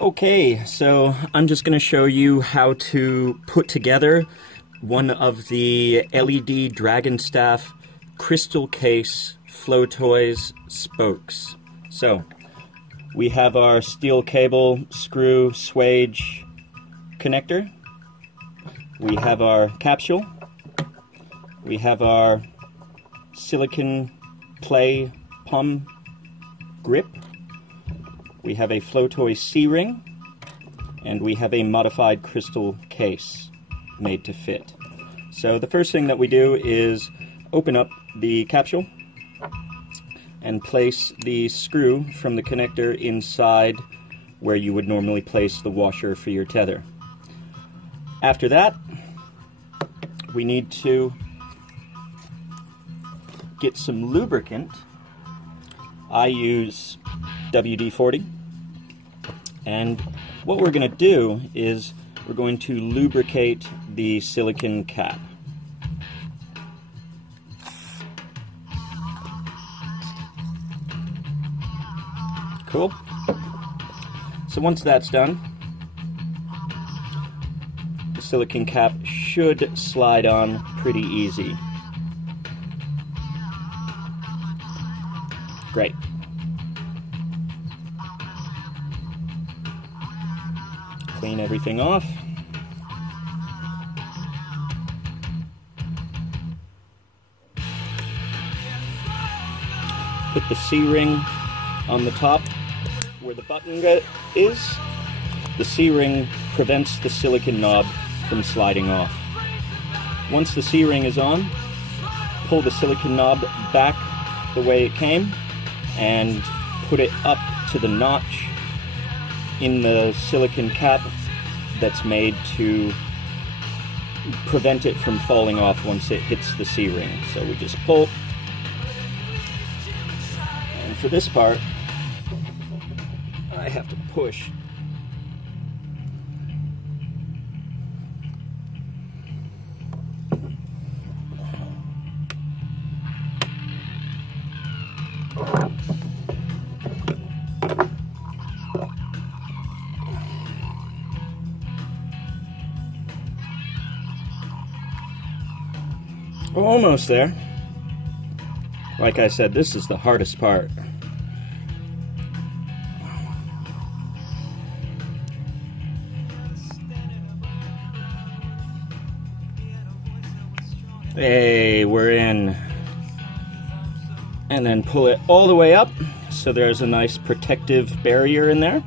Okay, so I'm just going to show you how to put together one of the LED Dragonstaff crystal case Flow Toys spokes. So, we have our steel cable screw swage connector, we have our capsule, we have our silicon play palm grip, we have a Flow Toy C-ring, and we have a modified crystal case made to fit. So the first thing that we do is open up the capsule and place the screw from the connector inside where you would normally place the washer for your tether. After that, we need to get some lubricant. I use WD-40, and what we're going to do is we're going to lubricate the silicon cap. Cool. So once that's done, the silicon cap should slide on pretty easy. Great. Clean everything off. Put the C-ring on the top where the button is. The C-ring prevents the silicon knob from sliding off. Once the C-ring is on, pull the silicon knob back the way it came and put it up to the notch in the silicon cap that's made to prevent it from falling off once it hits the C-ring. So we just pull. And for this part, I have to push. We're almost there. Like I said, this is the hardest part. Hey, we're in. And then pull it all the way up so there's a nice protective barrier in there.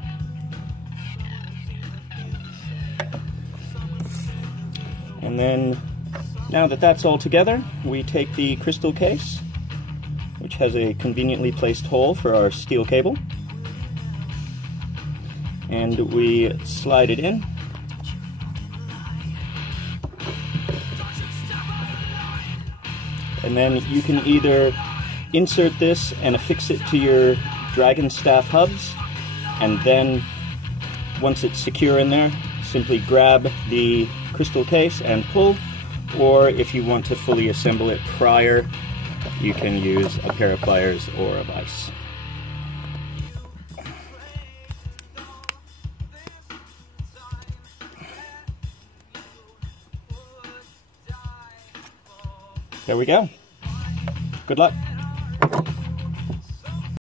And then now that that's all together, we take the crystal case, which has a conveniently placed hole for our steel cable, and we slide it in. And then you can either insert this and affix it to your Dragonstaff hubs, and then once it's secure in there, simply grab the crystal case and pull. Or if you want to fully assemble it prior, you can use a pair of pliers or a vise. There we go. Good luck.